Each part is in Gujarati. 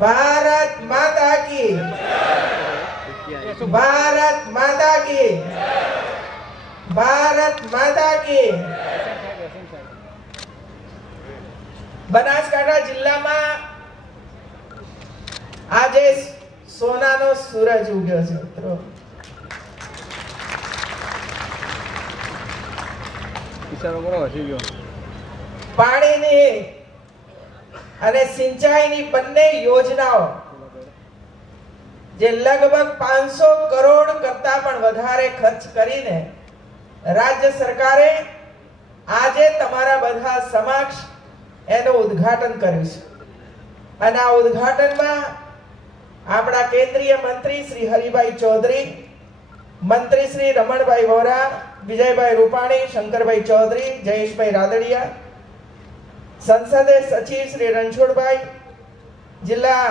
भारत माता की, भारत माता की, भारत माता की। બનાસકાંઠા જિલ્લામાં આજે સોનાનો સૂરજ ઉગ્યો છે મિત્રો। પાણીની અને સિંચાઈની બંને યોજનાઓ જે લગભગ 500 કરોડ કરતા પણ વધારે ખર્ચ કરીને રાજ્ય સરકારે આજે તમારા બધા સમક્ષ એનું ઉદ્ઘાટન કર્યું છે। અને આ ઉદ્ઘાટનમાં આપણા કેન્દ્રીય મંત્રી શ્રી હરિભાઈ ચૌધરી, મંત્રી શ્રી રમણભાઈ વોરા, વિજયભાઈ રૂપાણી, શંકરભાઈ ચૌધરી, જયેશભાઈ રાદડિયા, સંસદીય સચિવ શ્રી રણછોડભાઈ, જિલ્લા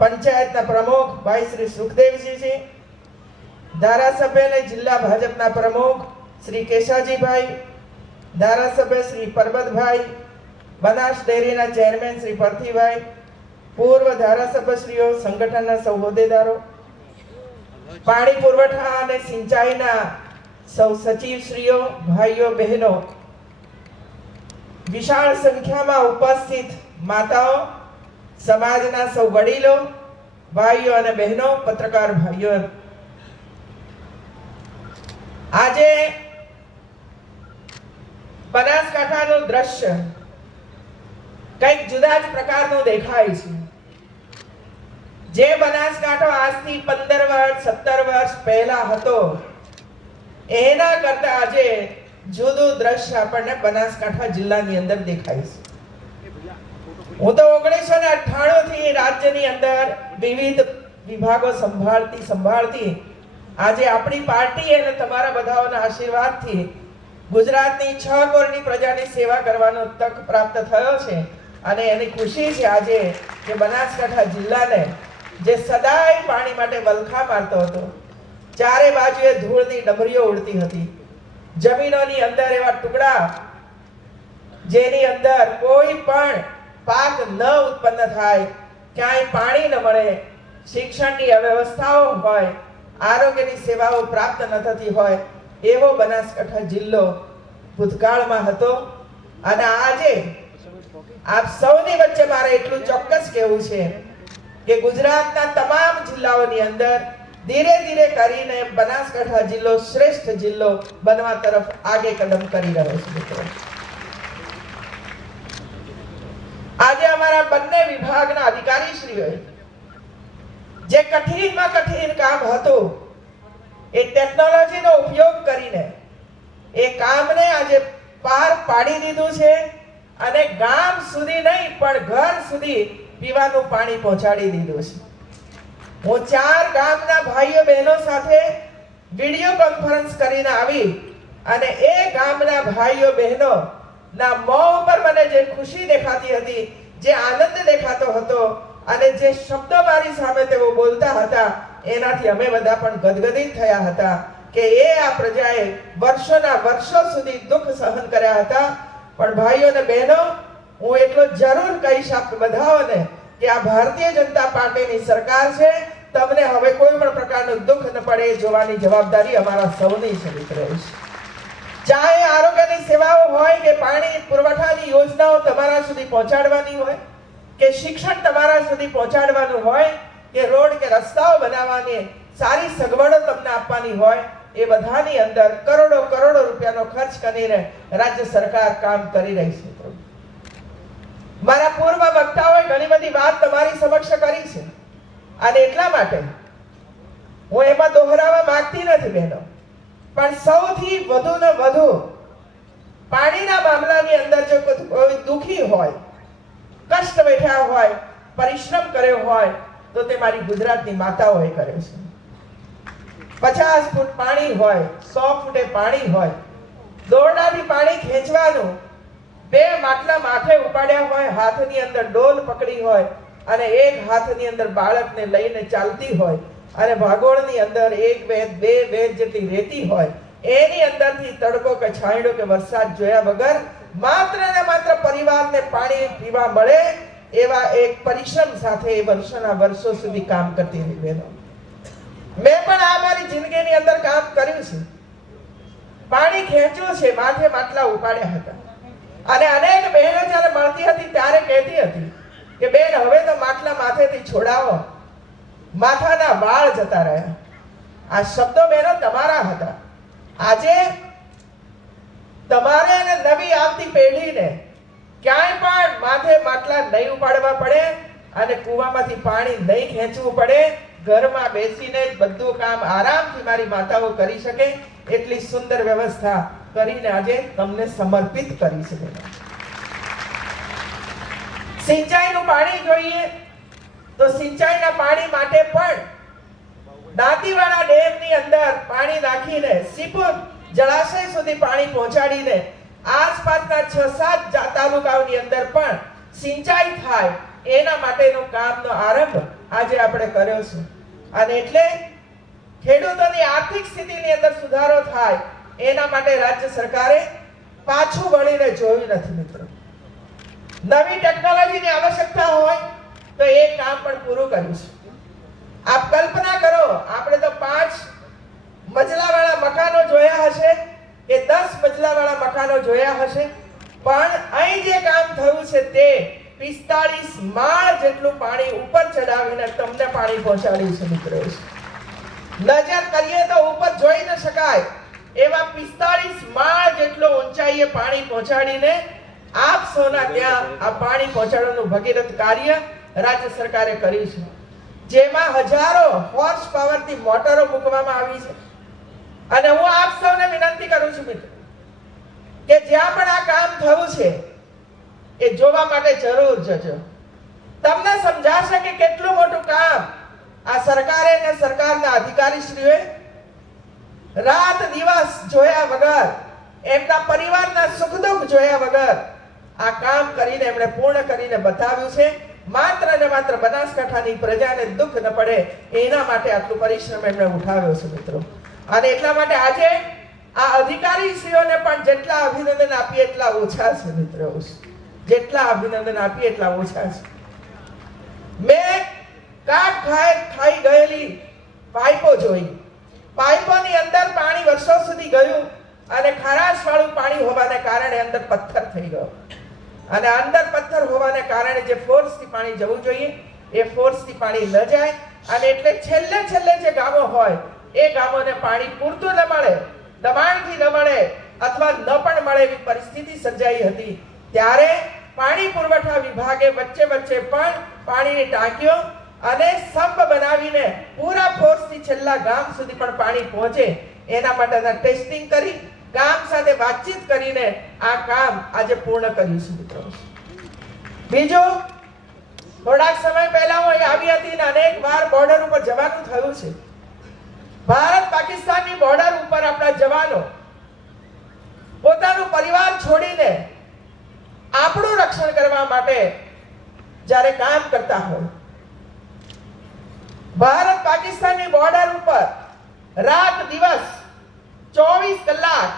પંચાયતના પ્રમુખ ભાઈ શ્રી સુખદેવજીજી, ધારાસભ્ય અને જિલ્લા ભાજપના પ્રમુખ શ્રી કેશાજીભાઈ, ધારાસભ્ય શ્રી પરબતભાઈ, બનાસ ડેરીના ચેરમેન શ્રી પરથીભાઈ, પૂર્વ ધારાસભ્યશ્રીઓ, સંગઠનના સૌ હોદ્દેદારો, પાણી પુરવઠા અને સિંચાઈના સૌ સચિવશ્રીઓ, ભાઈઓ બહેનો, વિશાળ સંખ્યામાં ઉપસ્થિત માતાઓ, સમાજના સૌ વડીલો, ભાઈઓ અને બહેનો, પત્રકાર ભાઈઓ, આજે બનાસકાંઠાનું દ્રશ્ય કંઈક જુદા જ પ્રકારનું દેખાય છે। જે બનાસકાંઠો આજથી 15 વર્ષ 17 વર્ષ પહેલા હતો એના કરતા આજે જુદું દ્રશ્ય આપણને બનાસકાંઠા જિલ્લાની અંદર દેખાય છે। હું તો 1998 થી રાજ્યની અંદર વિવિધ વિભાગો સંભાળતી આજે આપણી પાર્ટી અને તમારા બધાઓના આશીર્વાદથી ગુજરાતની 6 કરોડની પ્રજાની સેવા કરવાનો તક પ્રાપ્ત થયો છે। અને એની ખુશી છે આજે કે બનાસકાંઠા જિલ્લાને જે સદાય પાણી માટે વલખા મારતો હતો, ચારે બાજુએ ધૂળની ડમરીઓ ઉડતી હતી, જમીનોની અંદર એવા ટુકડા જેની અંદર કોઈ પણ પાક ન ઉત્પન્ન થાય, ક્યાંય પાણી ન મળે, શિક્ષણની અવ્યવસ્થાઓ હોય, આરોગ્યની સેવાઓ પ્રાપ્ત ન થતી હોય એવો બનાસકાંઠા જિલ્લો ભૂતકાળમાં હતો। અને આજે આપ સૌની વચ્ચે મારે એટલું ચોક્કસ કહેવું છે કે ગુજરાતના તમામ જિલ્લાઓની અંદર ધીરે ધીરે કરીને બનાસકાંઠા જિલ્લો શ્રેષ્ઠ જિલ્લો બનવા તરફ આગે કદમ કરી રહ્યો છે મિત્રો। આજે અમારા બંને વિભાગના અધિકારીશ્રીઓએ જે કઠિનમાં કઠિન કામ હતું એ ટેકનોલોજીનો ઉપયોગ કરીને એ કામને આજે પાર પાડી દીધું છે અને ગામ સુધી નહીં પણ ઘર સુધી પીવાનું પાણી પહોંચાડી દીધું છે। હું 4 ગામના ભાઈઓ બહેનો સાથે વિડિયો કોન્ફરન્સ કરીને આવી અને એ ગામના ભાઈઓ બહેનો ના મોં ઉપર મને જે ખુશી દેખાતી હતી, જે આનંદ દેખાતો હતો અને જે શબ્દો મારી સામે તેઓ બોલતા હતા એનાથી અમે બધા પણ ગદગદિત થયા હતા કે એ આ પ્રજાએ વર્ષોના વર્ષો સુધી દુઃખ સહન કર્યા હતા। પણ ભાઈઓ અને બહેનો હું એટલો જરૂર કહીશ આપ બધાઓને કે આ ભારતીય જનતા પાર્ટીની સરકાર છે, તમને હવે કોઈ પણ પ્રકારનું દુઃખ ન પડે એ જોવાની જવાબદારી અમારા સૌની છે મિત્રો। ચાહે આરોગ્યની સેવાઓ હોય કે પાણી પુરવઠાની યોજનાઓ તમારા સુધી પહોંચાડવાની હોય કે શિક્ષણ તમારા સુધી પહોંચાડવાનું હોય કે રોડ કે રસ્તાઓ બનાવવાની સારી સગવડો તમને આપવાની હોય, એ બધાની અંદર કરોડો કરોડો રૂપિયાનો ખર્ચ કરીને રાજ્ય સરકાર કામ કરી રહી છે। મારા પૂર્વ વક્તાઓએ ઘણી બધી વાત તમારી સમક્ષ કરી છે અને એટલા માટે હું એમાં દોહરાવા માંગતી નથી બહેનો, પણ સૌથી વધુ ને વધુ પાણીના મામલાની અંદર જો કોઈ દુખી હોય, કષ્ટ વેઠ્યા હોય, પરિશ્રમ કર્યો હોય તો તે મારી ગુજરાતની માતાઓએ કર્યો છે। 50 ફૂટ પાણી હોય, 100 ફૂટે પાણી હોય, દોરડાથી પાણી ખેંચવાનું, 2 માટલા માથે ઉપાડ્યા હોય, હાથની અંદર ડોલ પકડી હોય અને એક હાથની અંદર બાળકને લઈને ચાલતી હોય અને ભાગોળની અંદર 1 વેદ 2 વેદ જેટલી રેતી હોય, એની અંદરથી તડકો કે છાંયડો કે વરસાદ જોયા વગર માત્ર ને માત્ર પરિવારને પાણી પીવા મળે એવા એક પરિશ્રમ સાથે એ વર્ષોના વર્ષો સુધી કામ કરતી રહી બહેનો. મેં પણ આ મારી જિંદગીની અંદર કામ કર્યું છે, પાણી ખેંચ્યું છે, માથે માટલા ઉપાડ્યા હતા. અને અનેક બહેનો જ્યારે મળતી હતી ત્યારે કહેતી હતી કે બેન હવે તો માટલા માથેથી છોડાવો, માથાના વાળ જતા રહ્યા. આ શબ્દો બહેનો તમારા હતા. આજે તમારે અને નવી આવતી પેઢીને ક્યાંય પણ માથે માટલા નહીં ઉપાડવા પડે અને કૂવામાંથી પાણી નહીં ખેંચવું પડે. ઘરમાં બેસીને જ બધું કામ આરામથી મારી માતાઓ કરી શકે એટલી સુંદર વ્યવસ્થા કરીને આજે તમને સમર્પિત કરી છે. સિંચાઈનું પાણી જોઈએ તો સિંચાઈના પાણી માટે પણ દાંતીવાડા ડેમની અંદર પાણી નાખીને સિપુર જળાશય સુધી પાણી પહોંચાડીને આસપાસના 6-7 તાલુકાઓની અંદર પણ સિંચાઈ થાય એના માટેનો કામનો આરંભ આજે આપણે કર્યો છે. અને એટલે ખેડૂતોની આર્થિક સ્થિતિની અંદર સુધારો થાય એના માટે રાજ્ય સરકારે પાછું વળીને જોયું નથી. મિત્રો, નવી ટેકનોલોજીની આવશ્યકતા હોય તો એ કામ પણ પૂરું કર્યું છે. આપ કલ્પના કરો, આપણે તો 5 મજલાવાળા મકાનો જોયા હશે કે 10 મજલાવાળા મકાનો જોયા હશે, પણ અહીં જે કામ થયું છે તે 45 માળ જેટલું પાણી ઉપર ચડાવીને તમને પાણી પહોંચાડ્યું છે. મિત્રો, નજર કરીએ તો ઉપર જોઈ ન શકાય એવા 45 માળ જેટલો ઊંચાઈએ પાણી પહોંચાડીને આપ સૌના ત્યાં આ પાણી પહોંચાડવાનું ભગીરથ કાર્ય રાજ્ય સરકારે કર્યું છે, જેમાં હજારો હોર્સ પાવરથી મોટરો મૂકવામાં આવી છે. અને હું આપ સૌને વિનંતી કરું છું મિત્રો કે જ્યાં પણ આ કામ થયું છે એ જોવા માટે જરૂર જજો. તમને સમજાશે કે કેટલું મોટું કામ આ સરકારે અને સરકારના અધિકારીશ્રીઓએ રાત દિવસ જોયા વગર, એમના પરિવારના સુખ દુઃખ જોયા વગર આ કામ કરીને એમણે પૂર્ણ કરીને બતાવ્યું છે. માત્ર ને માત્ર બનાસકાંઠાની પ્રજાને દુઃખ ન પડે એના માટે આટલું પરિશ્રમ એમણે ઉઠાવ્યો છે. મિત્રો, અને એટલા માટે આજે આ અધિકારીશ્રીઓને પણ જેટલા અભિનંદન આપીએ એટલા ઓછા છે. મિત્રો, જેટલા અભિનંદન આપીએ એટલા ઓછા છે. મેં કાટ ખાઈ ગયેલી પાઇપો જોઈ. પાઇપોની અંદર પાણી વર્ષો સુધી ગયું અને ખારાશ વાળું પાણી હોવાને કારણે અંદર પથ્થર થઈ ગયો. અને અંદર પથ્થર હોવાને કારણે જે ફોર્સથી પાણી જવું જોઈએ એ ફોર્સથી પાણી ન જાય. અને એટલે છેલ્લે જે ગામો હોય એ ગામોને પાણી પૂરતું ન મળે, દબાણથી ન મળે અથવા ન પણ મળે એવી પરિસ્થિતિ સર્જાઈ હતી. ત્યારે પાણી પુરવઠા વિભાગે વચ્ચે પણ પાણીની ટાંકીઓ અને સંપ બનાવીને પૂરા ફોર્સથી છેલ્લા ગામ સુધી પણ પાણી પહોંચે એના માટેના ટેસ્ટિંગ કરી ગામ સાથે વાતચીત કરીને આ કામ આજે પૂર્ણ કર્યું છે. મિત્રો, બીજું, થોડાક સમય પહેલા હું અહીં આવી હતી અને અનેક વાર બોર્ડર ઉપર જવાનું થયું છે. ભારત પાકિસ્તાનની બોર્ડર ઉપર આપણા જવાનો પોતાનું પરિવાર છોડીને આપણું રક્ષણ કરવા માટે જ્યારે કામ કરતા હોય, ભારત પાકિસ્તાનની બોર્ડર ઉપર રાત દિવસ 24 કલાક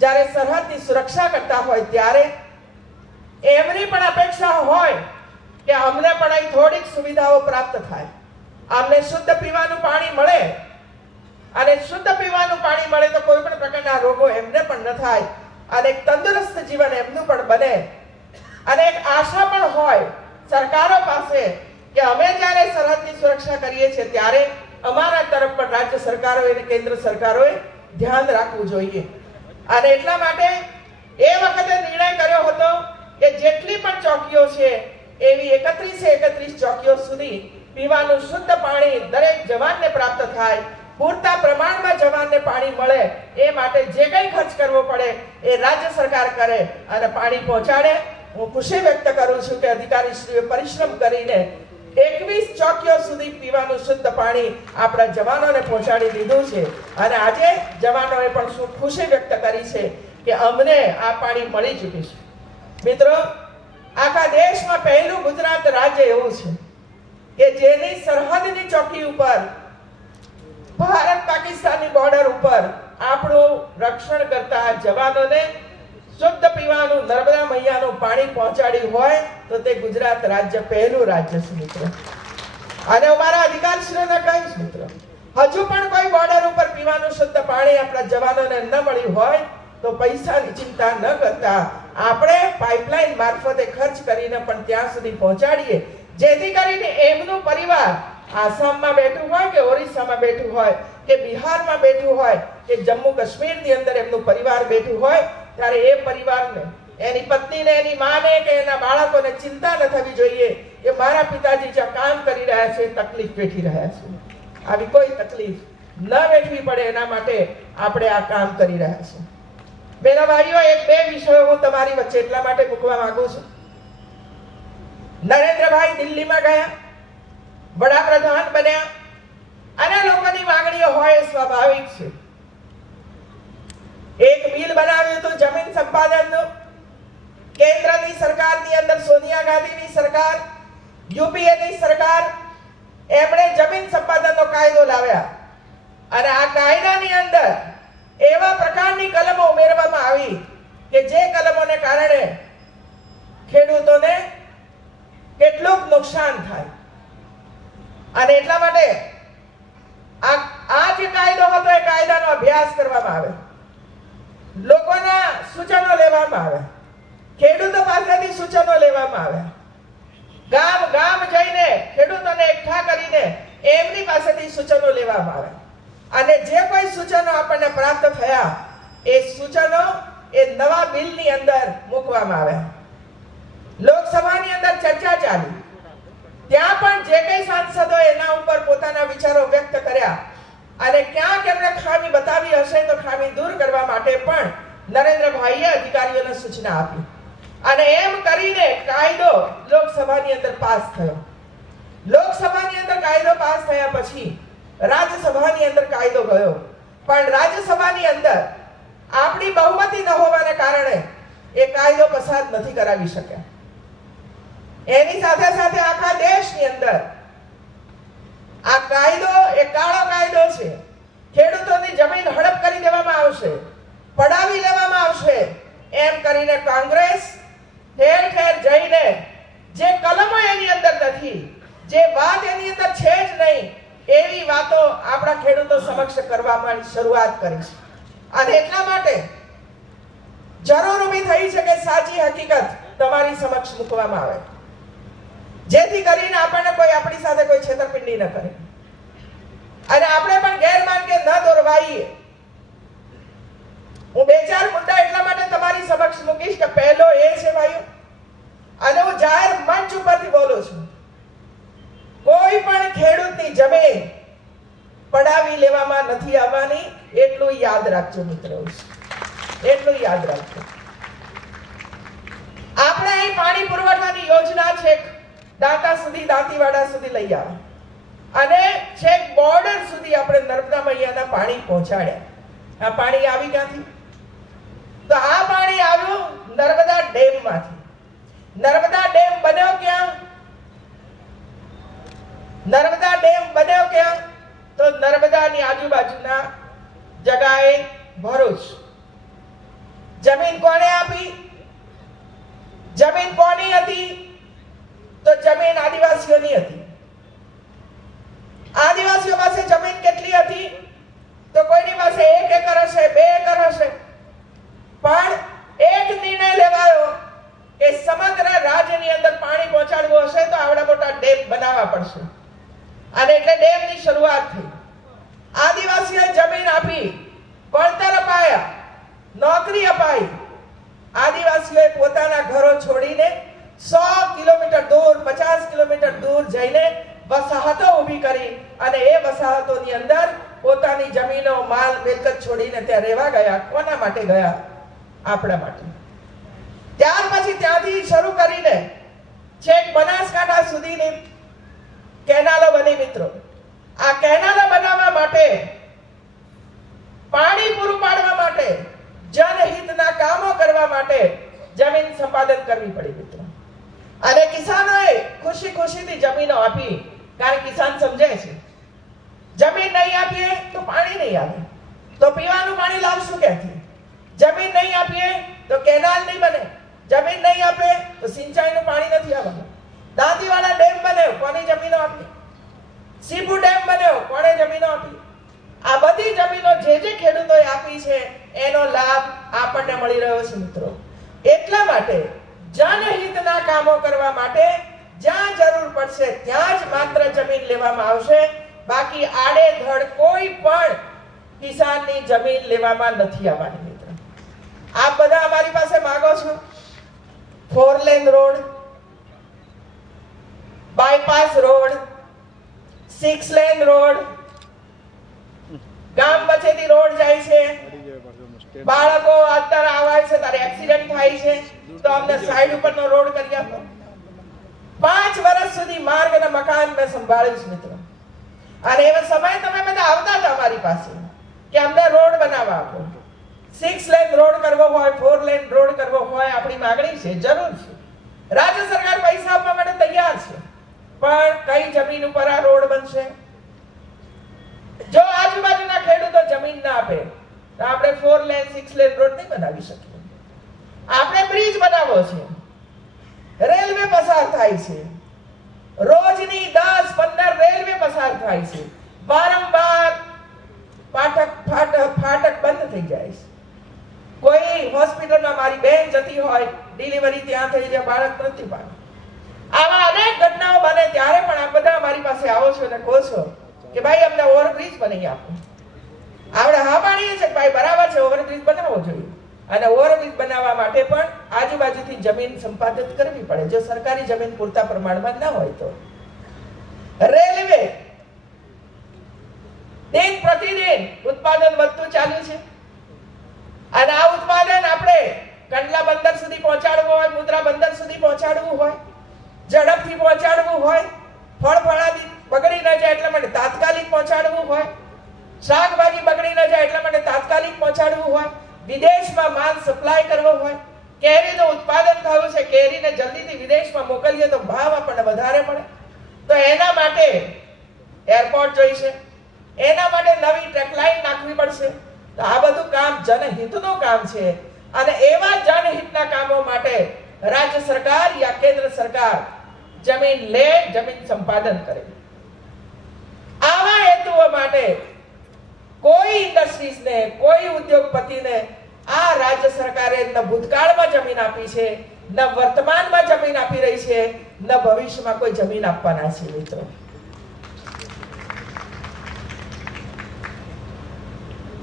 જ્યારે સરહદની સુરક્ષા કરતા હોય ત્યારે એમની પણ અપેક્ષા હોય કે અમને પણ અહીં થોડીક સુવિધાઓ પ્રાપ્ત થાય, અમને શુદ્ધ પીવાનું પાણી મળે. અને શુદ્ધ પીવાનું પાણી મળે તો કોઈ પણ પ્રકારના રોગો એમને પણ ન થાય અને એક તંદુરસ્ત જીવન એમનું પણ બને. અને એક આશા પણ હોય સરકારો પાસે કે અમે જ્યારે સરહદની સુરક્ષા કરીએ છીએ ત્યારે અમારા તરફ પણ રાજ્ય સરકારોએ અને કેન્દ્ર સરકારોએ ધ્યાન રાખવું જોઈએ. અને એટલા માટે એ વખતે નિર્ણય કર્યો હતો કે જેટલી પણ ચોકીઓ છે એવી 31 ચોકીઓ સુધી પીવાનું શુદ્ધ પાણી દરેક જવાનને પ્રાપ્ત થાય, પૂરતા પ્રમાણમાં જવાનને પાણી મળે એ માટે જે કંઈ ખર્ચ કરવો પડે એ રાજ્ય સરકાર કરે અને પાણી પહોંચાડે. હું ખુશી વ્યક્ત કરું છું કે અધિકારીશ્રીઓએ પરિશ્રમ કરીને 21 ચોકીઓ સુધી પીવાનું શુદ્ધ પાણી આપણા જવાનોને પહોંચાડી દીધું છે. અને આજે જવાનોએ પણ ખુશી વ્યક્ત કરી છે કે અમને આ પાણી મળી ચૂક્યું છે. મિત્રો, આખા દેશમાં પહેલું ગુજરાત રાજ્ય એવું છે કે જેની સરહદની ચોકી ઉપર ભારત પાકિસ્તાનની બોર્ડર ઉપર આપણું રક્ષણ કરતા જવાનોને શુદ્ધ પીવાનું નર્મદા મૈયાનું પાણી પહોંચાડ્યું હોય તો તે ગુજરાત રાજ્ય પહેલું રાજ્ય છે મિત્રો. અને અમારા અધિકારીશ્રીઓને કહીશ મિત્રો, હજુ પણ કોઈ બોર્ડર ઉપર પીવાનું શુદ્ધ પાણી આપણા જવાનોને ન મળ્યું હોય તો પૈસાની ચિંતા ન કરતા આપણે પાઇપલાઇન મારફતે ખર્ચ કરીને પણ ત્યાં સુધી પહોંચાડીએ, જેથી કરીને એમનું પરિવાર આસામમાં બેઠું હોય કે ઓરિસ્સામાં બેઠું હોય કે બિહારમાં બેઠું હોય કે જમ્મુ કાશ્મીરની અંદર એમનું પરિવાર બેઠું હોય, ત્યારે એ પરિવારને, એની પત્નીને, એની માને કે એના બાળકોને ચિંતા ન થવી જોઈએ કે મારા પિતાજી જ્યાં કામ કરી રહ્યા છે તકલીફ વેઠી રહ્યા છે. આવી કોઈ તકલીફ ન વેઠવી પડે એના માટે આપણે આ કામ કરી રહ્યા છીએ. બેના ભાઈઓ, એક બે વિષયો હું તમારી વચ્ચે એટલા માટે મૂકવા માંગુ છું. નરેન્દ્રભાઈ દિલ્હીમાં ગયા, વડાપ્રધાન બન્યા, અને લોકોની માંગણીઓ હોય એ સ્વાભાવિક છે. એક બિલ બનાવ્યું હતું જમીન સંપાદનનું. કેન્દ્રની સરકારની અંદર સોનિયા ગાંધીની સરકાર, યુપીએની સરકાર, એમણે જમીન સંપાદનનો કાયદો લાવ્યા અને આ કાયદાની અંદર એવા પ્રકારની કલમો ઉમેરવામાં આવી કે જે કલમોને કારણે ખેડૂતોને કેટલુંક નુકસાન થાય. અને એટલા માટે આ જે કાયદો હતો એ કાયદાનો અભ્યાસ કરવામાં આવે, લોકોના સૂચનો લેવામાં આવે, ખેડૂતો પાસેથી સૂચનો લેવામાં આવે, ગામ ગામ જઈને ખેડૂતોને એકઠા કરીને એમની પાસેથી સૂચનો લેવામાં આવે. અને જે કોઈ સૂચનો આપણને પ્રાપ્ત થયા એ સૂચનો એ નવા બિલની અંદર મૂકવામાં આવ્યા. લોકસભાની અંદર ચર્ચા ચાલી, ત્યાં પણ જે કઈ સાંસદો એના ઉપર પોતાના વિચારો વ્યક્ત કર્યા અને ક્યાંક એમણે ખામી બતાવી હશે તો ખામી દૂર કરવા માટે પણ નરેન્દ્રભાઈએ અધિકારીઓને સૂચના આપી અને એમ કરીને કાયદો લોકસભાની અંદર પાસ થયો. લોકસભાની અંદર કાયદો પાસ થયા પછી રાજ્યસભાની અંદર કાયદો ગયો, પણ રાજ્યસભાની અંદર આપણી બહુમતી ન હોવાને કારણે એ કાયદો પસાર નથી કરાવી શક્યા. એની સાથે સાથે આખા દેશની અંદર આ કાયદો એ કાળો કાયદો છે. ખેડૂતોની જમીન હડપ કરી દેવામાં આવશે, પડાવી લેવામાં આવશે, એમ કરીને કોંગ્રેસ ઠેર ઠેર જઈને જે કલમો એની અંદર નથી, જે વાત એની અંદર છે જ નહીં, એવી વાતો આપણા ખેડૂતો સમક્ષ કરવામાં શરૂઆત કરી છે. અને એટલા માટે જરૂર ઊભી થઈ છે કે સાચી હકીકત તમારી સમક્ષ મૂકવામાં આવે, જેથી કરીને આપણને કોઈ આપણી સાથે કોઈ છેતરપિંડી ન કરે અને આપણે પણ ગેરમાર્ગે ન દોરવાઈએ. હું બે ચાર મુદ્દા એટલા માટે તમારી સમક્ષ મૂકીશ કે પહેલો એ છે ભાઈઓ, અને હું જાહેર મંચ ઉપરથી બોલું છું, કોઈ પણ ખેડૂતની જમીન પડાવી લેવામાં નથી આવવાની, એટલું યાદ રાખજો મિત્રો, એટલું યાદ રાખજો. આપણે અહીં પાણી પુરવઠાની યોજના છે દાંતા સુધી, દાંતીવાડા સુધી લઈ આવે અને છેક બોર્ડર સુધી આપણે નર્મદા મૈયાના પાણી પહોંચાડ્યા. આ પાણી આવી ક્યાંથી? તો આ પાણી આવ્યું નર્મદા ડેમમાંથી. નર્મદા ડેમ બન્યો ક્યાં? નર્મદા ડેમ બન્યો ક્યાં? તો નર્મદાની આજુબાજુના જગાએ ભરૂચ. જમીન કોણે આપી? જમીન કોની હતી? તો જમીન આદિવાસીઓની હતી. આદિવાસીઓ પાસે જમીન કેટલી હતી? તો કોઈની પાસે 1 એકર હશે, 2 એકર હશે, પણ એક નિર્ણય લેવાયો કે સમગ્ર રાજ્યની અંદર પાણી પહોંચાડવું હશે તો આવડા મોટા ડેમ બનાવવા પડશે. અને એટલે ડેમની શરૂઆત થઈ. આદિવાસીઓએ જમીન આપી, વળતર અપાયા, નોકરી અપાઈ. આદિવાસીઓએ પોતાના ઘરો છોડીને 100 કિલોમીટર દૂર, 50 કિલોમીટર દૂર જઈને વસાહતો ઊભી કરી અને એ વસાહતોની અંદર પોતાની જમીનો, માલ, મિલકત છોડીને ત્યાં રહેવા ગયા. કોના માટે ગયા? આપણા માટે. ત્યાર પછી ત્યાંથી શરૂ કરીને છેક બનાસકાંઠા સુધીની કેનાલો બની મિત્રો. આ કેનાલો બનાવવા માટે, પાણી પૂરું પાડવા માટે, જનહિતના કામો કરવા માટે જમીન સંપાદન કરવી પડી મિત્રો. અને કિસાનોએ ખુશી ખુશીથી જમીનો આપી, કારણ કિસાન સમજે છે જમીન નહીં આપીએ તો પાણી નહીં આવે, તો પીવાનું પાણી લાવશું ક્યાંથી? જમીન નહીં આપીએ તો કેનાલ નહીં બને, જમીન નહીં આપે તો સિંચાઈનું પાણી નથી આવવાનું. દાંતીવાડા ડેમ બન્યો, કોની જમીનો આપી? સીપુ ડેમ બન્યો, કોણે જમીનો આપી? આ બધી જમીનો જે ખેડૂતોએ આપી છે એનો લાભ આપણને મળી રહ્યો છે મિત્રો. એટલા માટે જનહિતના કામો કરવા માટે જ્યાં જરૂર પડશે ત્યાં જ માત્ર જમીન લેવામાં આવશે. બાકી આડેધડ કોઈ પણ કિસાનની જમીન લેવામાં નથી આવવાની મિત્રો. આપ બધા અમારી પાસે માંગો છો 4 lane road, bypass road, 6 lane road, ગામ વચ્ચેથી રોડ જાય છે, બાળકો અંદર આવે છે ત્યારે એક્સિડન્ટ થાય છે તો અમને સાઈડ ઉપરનો રોડ કરી આપો. 5 વર્ષ સુધી માર્ગ અને મકાન મેં સંભાળ્યું છે મિત્રો. અને એવા સમય તમે બધા આવતા હતા અમારી પાસે કે અમને રોડ બનાવવા આપો. 6 લેન રોડ કરવો હોય, 4 લેન રોડ કરવો હોય, આપણી માંગણી છે, જરૂર છે. રાજ્ય સરકાર પૈસા આપવા માટે તૈયાર છે, પણ કઈ જમીન ઉપર આ રોડ બનશે? જો આજુબાજુના ખેડૂતો જમીન ના આપે તો આપણે 4 લેન 6 લેન રોડ નહીં બનાવી શકીએ. આપણે બ્રિજ બનાવવો છે, રેલવે પસાર થાય છે, રોજની 10-15 રેલવે પસાર થાય છે, વારંવાર ફાટક બંધ થઈ જાય છે. કોઈ હોસ્પિટલમાં મારી બેન જતી હોય, ડિલિવરી ત્યાં થઈ જાય, બાળક મૃત્યુ પામે. આવા અનેક ઘટનાઓ બને ત્યારે પણ આ બધા અમારી પાસે આવો છો અને કહો છો કે ભાઈ અમને ઓવરબ્રિજ બનાવી આપો. આપણે હા પાડીએ છે કે ભાઈ બરાબર છે, ઓવરબ્રિજ બનાવવો જોઈએ. અને ઓવરબ્રિજ બનાવવા માટે પણ આજુબાજુથી જમીન સંપાદિત કરવી પડે, જો સરકારી જમીન પૂરતા પ્રમાણમાં ના હોય તો. રેલવે દિન પ્રતિદિન ઉત્પાદન વધતું ચાલ્યું છે અને આ ઉત્પાદન આપણે કંડલા બંદર સુધી પહોંચાડવું હોય, મુદ્રા બંદર સુધી પહોંચાડવું હોય, ઝડપથી પહોંચાડવું હોય, ફળફળાદી બગડી ન જાય એટલા માટે તાત્કાલિક પહોંચાડવું હોય, શાકભાજી બગડી ન જાય એટલા માટે તાત્કાલિક પહોંચાડવું હોય, વિદેશમાં માલ સપ્લાય કરવો હોય, કેરીનું ઉત્પાદન થયું છે, કેરીને જલ્દીથી વિદેશમાં મોકલીએ તો ભાવ આપણને વધારે મળે, તો એના માટે એરપોર્ટ જોઈશે, એના માટે નવી ટ્રેક લાઈન નાખવી પડશે. તો આ બધું કામ જનહિતનું કામ છે અને એવા જનહિતના કામો માટે રાજ્ય સરકાર યા કેન્દ્ર સરકાર જમીન લે, જમીન સંપાદન કરે. આવા હેતુઓ માટે કોઈ ઇન્ડસ્ટ્રીઝને, કોઈ ઉદ્યોગપતિને આ રાજ્ય સરકારે ન ભૂતકાળમાં જમીન આપી છે, ન વર્તમાનમાં જમીન આપી રહી છે, ન ભવિષ્યમાં કોઈ જમીન આપવાના છે મિત્રો.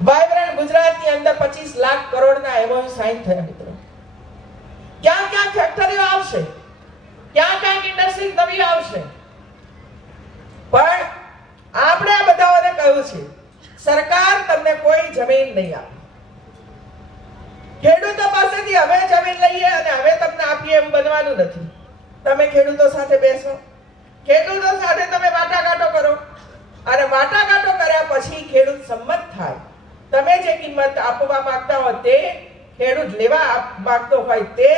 વાઇબ્રન્ટ ગુજરાતની અંદર 25 લાખ કરોડના એમઓયુ સાઇન થયા મિત્રો. ક્યાં ક્યાં ફેક્ટરીઓ આવશે, ક્યાં ક્યાં ઇન્ડસ્ટ્રીઝ નવી આવશે, પણ આપણે આ બધાઓને કહ્યું છે સરકાર તમને કોઈ જમીન નહીં આપે. ખેડૂતો પાસેથી હવે જમીન લઈએ અને હવે તમને આપીએ એમ બનવાનું નથી. તમે ખેડૂતો સાથે બેસો, ખેડૂતો સાથે તમે વાટાઘાટો કરો અને વાટાઘાટો કર્યા પછી ખેડૂત સંમત થાય. તમે જે કિંમત આપવા માંગતા હો તે, ખેડૂત લેવા માંગતો હોય તે,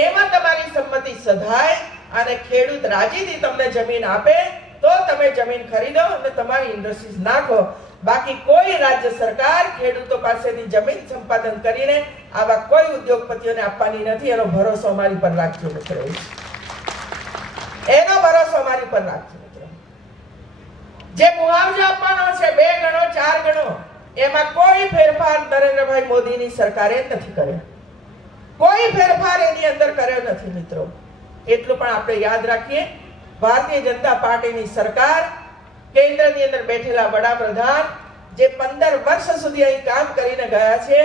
એમાં તમારી સંમતિ સધાય અને ખેડૂત રાજીથી તમને જમીન આપે તો તમે જમીન ખરીદો અને તમારી ઇન્ડસ્ટ્રીઝ નાખો. બાકી કોઈ રાજ્ય સરકાર ખેડૂતો પાસેથી જમીન સંપાદન કરીને આવા કોઈ ઉદ્યોગપતિઓને આપવાની નથી. એનો ભરોસો અમારી પર રાખજો મિત્રો, એનો ભરોસો અમારી પર રાખજો મિત્રો. જે મુઆવજો આપવાનો છે 2 ગણો 4 ગણો, એમાં કોઈ ફેરફાર નરેન્દ્રભાઈ મોદીની સરકારે નથી કર્યો, કોઈ ફેરફાર એની અંદર કર્યો નથી મિત્રો. એટલું પણ આપણે યાદ રાખીએ, ભારતીય જનતા પાર્ટીની સરકાર, કેન્દ્રની અંદર બેઠેલા વડાપ્રધાન જે 15 વર્ષ સુધી અહીં કામ કરીને ગયા છે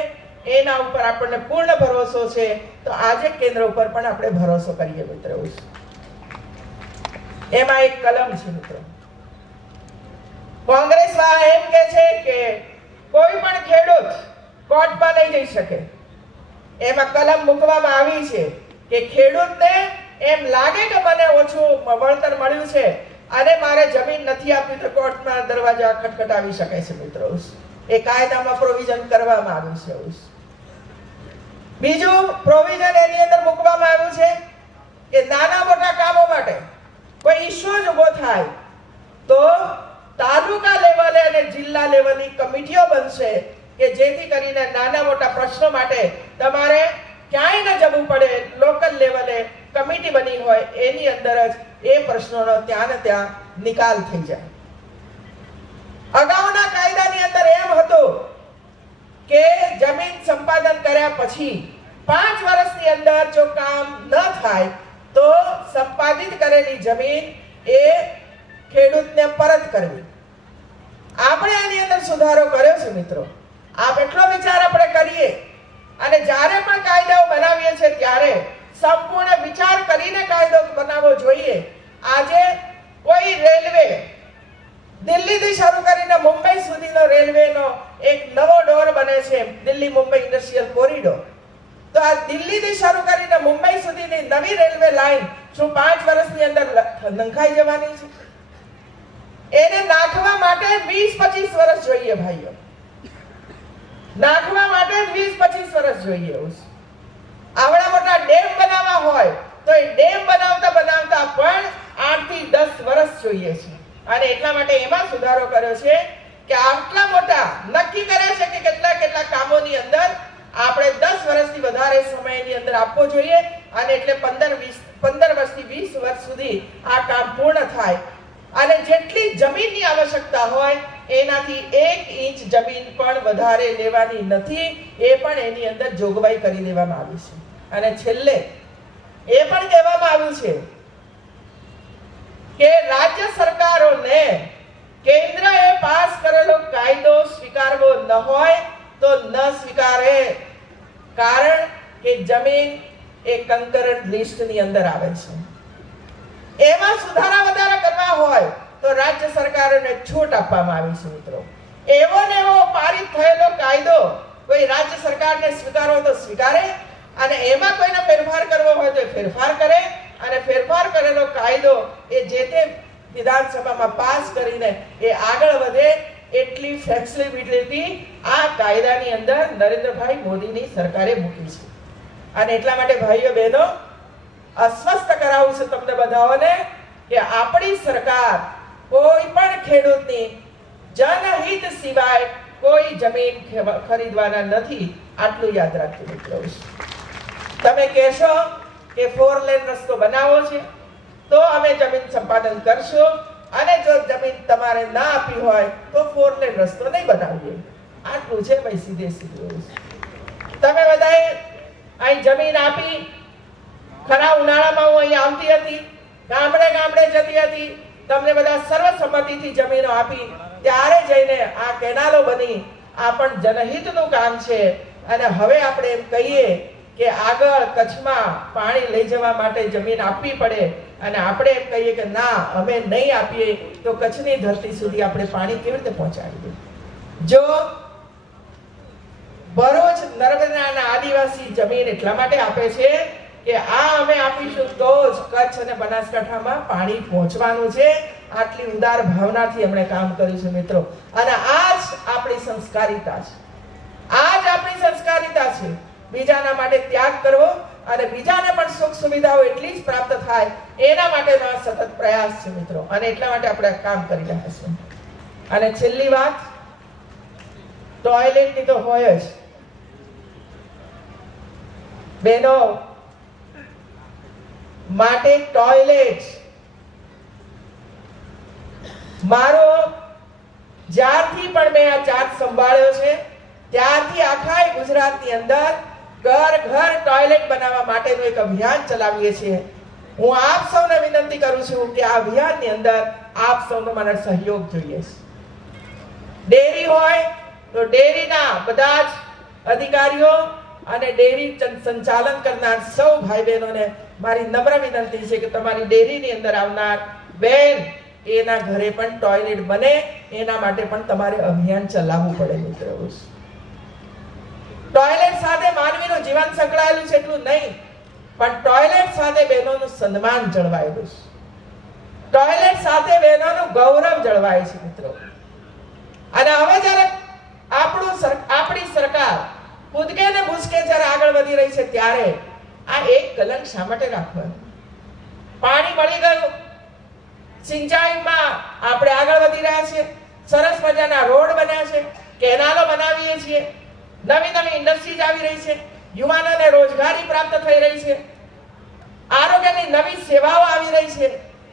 એના ઉપર આપણને પૂર્ણ ભરોસો છે. તો આજે કેન્દ્ર ઉપર પણ આપણે ભરોસો કરીએ મિત્રો. એમાં એક કલમ છે મિત્રો, કોંગ્રેસ વાળા એમ કે છે કે કોઈ પણ ખેડૂત કોર્ટમાં નહીં જઈ શકે. એમાં કલમ મૂકવામાં આવી છે કે ખેડૂતને એમ લાગે કે મને ઓછું વળતર મળ્યું છે અને મારે જમીન નથી આપવી તો કોર્ટમાં દરવાજા ખટખટાવી શકે છે મિત્રો. એ કાયદામાં પ્રોવિઝન કરવામાં આવ્યું છે. બીજું પ્રોવિઝન એની અંદર મૂકવામાં આવ્યું છે કે નાના મોટા કામો માટે કોઈ ઇશ્યુ જ ઉભો થાય તો તાલુકા લેવલે અને જિલ્લા લેવલની કમિટીઓ બનશે કે જેથી કરીને નાના મોટા પ્રશ્નો માટે તમારે ક્યાંય ન જવું પડે, લોકો અંદર જ એ પ્રશ્નોનો ત્યાં ને ત્યાં નિકાલ થઈ જાય. અગાઉના કાયદાની અંદર એમ હતું કે જમીન સંપાદન કર્યા પછી 5 વર્ષની અંદર જો કામ ન થાય તો સંપાદિત કરેલી જમીન એ ખેડૂતને પરત કરવી. આપણે આની અંદર સુધારો કર્યો છે મિત્રો. આપ એટલો વિચાર આપણે કરીએ અને જ્યારે પણ કાયદાઓ બનાવીએ છીએ ત્યારે સંપૂર્ણ વિચાર કરીને કાયદો બનાવવો જોઈએ. આજે કોઈ રેલવે દિલ્હીથી શરૂ કરીને મુંબઈ સુધીનો રેલવેનો એક નવો ડોર બને છે, દિલ્હી મુંબઈ ઇન્ડસ્ટ્રીયલ કોરિડોર. તો આ દિલ્હીથી શરૂ કરીને મુંબઈ સુધીની નવી રેલવે લાઈન શું 5 વર્ષની અંદર નંખાઈ જવાની છે? એને નાખવા માટે 20-25 વર્ષ જોઈએ ભાઈઓ. નાખવા માટે 20-25 વર્ષ જોઈએ. આવડા મોટા ડેમ બનાવવા હોય તો એ ડેમ બનાવતા બનાવતા પણ 8 થી 10 વર્ષ જોઈએ છે. અને એટલા માટે એમાં સુધારો કર્યો છે કે આટલા મોટા નક્કી કરે છે કે કેટલા કામોની અંદર આપણે 10 વર્ષથી વધારે સમયની અંદર આપવો જોઈએ અને એટલે 15 વર્ષથી 20 વર્ષ સુધી આ કામ પૂર્ણ થાય. અને જેટલી જમીનની આવશ્યકતા હોય એનાથી 1 ઇંચ જમીન પણ વધારે લેવાની નથી, એ પણ એની અંદર જોગવાઈ કરી દેવામાં આવી છે. અને છેલ્લે એ પણ કહેવામાં આવ્યું છે કે રાજ્ય સરકારોને કેન્દ્રએ પાસ કરેલો કાયદો સ્વીકારવો ન હોય તો ન સ્વીકારે, કારણ કે જમીન એ કન્કરન્ટ લિસ્ટની અંદર આવે છે. એમાં સુધારા વધારા કરવા હોય તો રાજ્ય સરકારોને છૂટ આપવામાં આવી છે મિત્રો. એવો ને એવો પારિત થયેલો કાયદો કોઈ રાજ્ય સરકારને સ્વીકારવો તો સ્વીકારે અને એમાં કોઈને ફેરફાર કરવો હોય તો ફેરફાર કરે અને ફેરફાર કરેલો કાયદો એ જે તે વિધાનસભામાં પાસ કરીને એ આગળ વધે એટલી ફ્લેક્સિબિલિટી આ કાયદાની અંદર નરેન્દ્રભાઈ મોદીની સરકારે મૂકી છે. અને એટલા માટે ભાઈઓ બહેનો અસ્વસ્થ કરાવું છે તમને બધાઓને કે આપણી સરકાર કોઈ પણ ખેડૂતની જનહિત સિવાય કોઈ જમીન ખરીદવાના નથી. આટલું યાદ રાખજો મિત્રો. તમે કહેશો કે 4 લેન રસ્તો બનાવવો છે તો અમે જમીન સંપાદન કરશું અને જો જમીન તમારે ના આપી હોય તો 4 લેન રસ્તો નહીં બનાવીએ. આટલું છે ભાઈ, સીધે સીધું. તમે બધાએ અહીં જમીન આપી. ખરા ઉનાળામાં હું અહીં આવતી હતી, ગામડે જતી હતી, તમને બધા સર્વસંમતિથી જમીનો આપી. ત્યારે જઈને આ કેનાલો બની. આ પણ જનહિતનું કામ છે. અને હવે આપણે એમ કહીએ કે આગળ કચ્છમાં પાણી લઈ જવા માટે જમીન આપવી પડે અને આપણે એમ કહીએ કે ના અમે નહીં આપીએ તો કચ્છની ધરતી સુધી આપણે પાણી કેવી રીતે પહોંચાડીએ? જો ભરૂચ નર્મદાના આદિવાસી જમીન એટલા માટે આપે છે કે આ અમે આપીશું તો જ કચ્છ અને બનાસકાંઠામાં પાણી પહોંચવાનું છે. આટલી ઉદાર ભાવનાથી આપણે કામ કર્યું છે મિત્રો. અને આ જ આપણી સંસ્કારિતા છે. આ જ આપણી સંસ્કારિતા છે. બીજાના માટે ત્યાગ કરવો અને બીજાને પણ સુખ સુવિધાઓ એટલી જ પ્રાપ્ત થાય એના માટેનો આ સતત પ્રયાસ છે મિત્રો. અને એટલા માટે આપણે કામ કરી રહ્યા છીએ. અને છેલ્લી વાત ટોયલેટની તો હોય જ. બહેનો માટે ટોયલેટ મારો જ્યારથી પણ મેં આ ચાર્જ સંભાળ્યો છે ત્યારથી આખા ગુજરાતની અંદર ઘર ઘર ટોયલેટ બનાવવા માટેનું એક અભિયાન ચલાવીએ છીએ. હું આપ સૌને વિનંતી કરું છું કે આ અભિયાનની અંદર આપ સૌનો મને સહયોગ જોઈએ છે. ડેરી હોય તો ડેરીના બધા જ અધિકારીઓ અને ડેરી સંચાલન કરનાર સૌ ભાઈ બહેનોને મારી નમ્ર વિનંતી છે કે તમારી ડેરીની અંદર આવનાર બેન એના ઘરે પણ ટોયલેટ બને એના માટે પણ તમારે અભિયાન ચલાવવું પડે મિત્રો. ટોયલેટ સાથે માનવીનું જીવન સંકળાયેલું છે એટલું નહીં, પણ ટોયલેટ સાથે બહેનોનું સન્માન જળવાયેલું છે. ટોયલેટ સાથે બહેનોનું ગૌરવ જળવાય છે મિત્રો. અને હવે જ્યારે આપણી સરકાર કૂદકે ને ભૂસકે જ્યારે આગળ વધી રહી છે ત્યારે આ એક કલંક શા માટે રાખવાનું? પાણી મળી ગયું, સિંચાઈમાં આપણે આગળ વધી રહ્યા છીએ, સરસ મજાના રોડ બન્યા છે, કેનાલો બનાવીએ છીએ, નવી નવી ઇન્ડસ્ટ્રીઝ આવી રહી છે, યુવાનોને રોજગારી પ્રાપ્ત થઈ રહી છે, આરોગ્ય આરોગ્યની નવી સેવાઓ આવી રહી છે,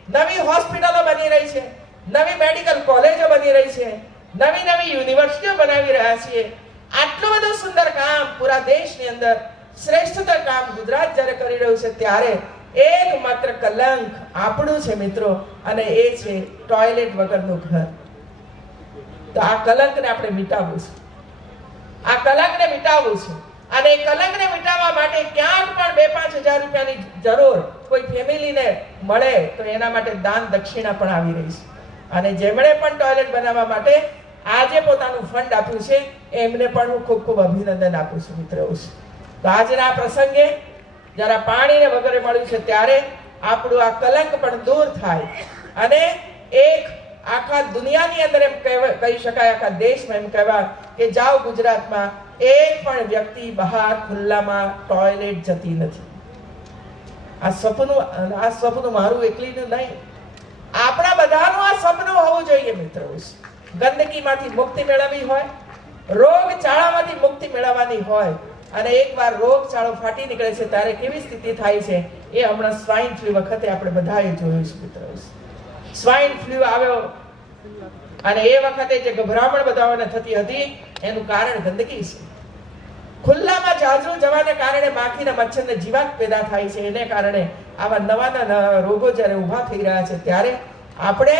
નવી હોસ્પિટલો બની રહી છે, નવી મેડિકલ કોલેજો બની રહી છે, નવી નવી યુનિવર્સિટીઓ બનાવી રહ્યા છીએ. આટલું બધું સુંદર કામ પૂરા દેશની અંદર શ્રેષ્ઠતર કામ ગુજરાત જ્યારે કરી રહ્યું છે, ત્યારે એકમાત્ર કલંક આપણું છે મિત્રો, અને એ છે ટોયલેટ વગરનું ઘર. તો આ કલંકને આપણે મિટાવવું છે, આ કલંકને મિટાવવું છે. અને એ કલંકને મિટાવવા માટે ક્યાંક પણ 2-5 હજાર રૂપિયાની જરૂર કોઈ ફેમિલીને મળે તો એના માટે દાન દક્ષિણા પણ આવી રહી છે. અને જેમણે પણ ટોયલેટ બનાવવા માટે આજે પોતાનું ફંડ આપ્યું છે, એમને પણ હું ખૂબ ખૂબ અભિનંદન આપું છું મિત્રો. તો આજના પ્રસંગે જરા પાણીને વગેરે મળ્યું છે, ત્યારે આપણું આ કલંક પણ દૂર થાય અને એક આખા દુનિયાની અંદર એમ કહી શકાય, આખા દેશમાં એમ કહેવાય કે જાઓ ગુજરાતમાં એક પણ વ્યક્તિ બહાર ખુલ્લામાં ટોયલેટ જતી નથી. આ સપનું મારું એકલીનું નહીં, આપણા બધાનું આ સપનું હોવું જોઈએ મિત્રો. ગંદકીમાંથી મુક્તિ મેળવવી હોય, રોગચાળામાંથી મુક્તિ મેળવવાની હોય, અને એકવાર રોગચાળો ફાટી નીકળે છે ત્યારે કેવી સ્થિતિ થાય છે એ હમણાં સ્વાઇન ફ્લૂ વખતે આપણે બધાએ જોયું છે મિત્રો. સ્વાઇન ફ્લૂ આવ્યો અને એ વખતે જે ગભરામણ બધાને થતી હતી એનું કારણ ગંદકી છે. ખુલ્લામાં જાજુ જવાને કારણે માખીના મચ્છરને જીવાત પેદા થાય છે. એને કારણે આવા નવા રોગો જ્યારે ઊભા થઈ રહ્યા છે, ત્યારે આપણે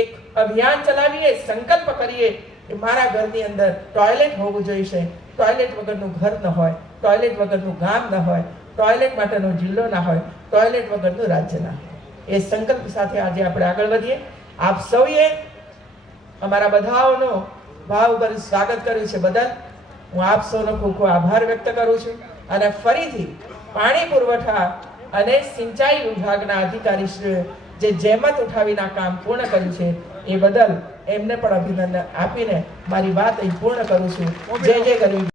એક અભિયાન ચલાવીએ, સંકલ્પ કરીએ કે મારા ઘરની અંદર ટોયલેટ હોવું જોઈએ. ટોયલેટ વગરનું ઘર ન હોય, ટોયલેટ વગરનું ગામ ન હોય, ટોયલેટ માટેનો જિલ્લો ના હોય, ટોયલેટ વગરનું રાજ્ય ના હોય. એ સંકલ્પ સાથે આજે આપણે આગળ વધીએ. આપ સૌએ અમારા બધાઓનો ભાવભર્યું સ્વાગત કર્યું છે બદલ હું આપ સૌનો ખૂબ ખૂબ આભાર વ્યક્ત કરું છું. અને ફરીથી પાણી પુરવઠા અને સિંચાઈ વિભાગના અધિકારીશ્રીઓએ જે જહેમત ઉઠાવીને આ કામ પૂર્ણ કર્યું છે એ બદલ એમને પણ અભિનંદન આપીને મારી વાત અહીં પૂર્ણ કરું છું. જય જય ગરીબ.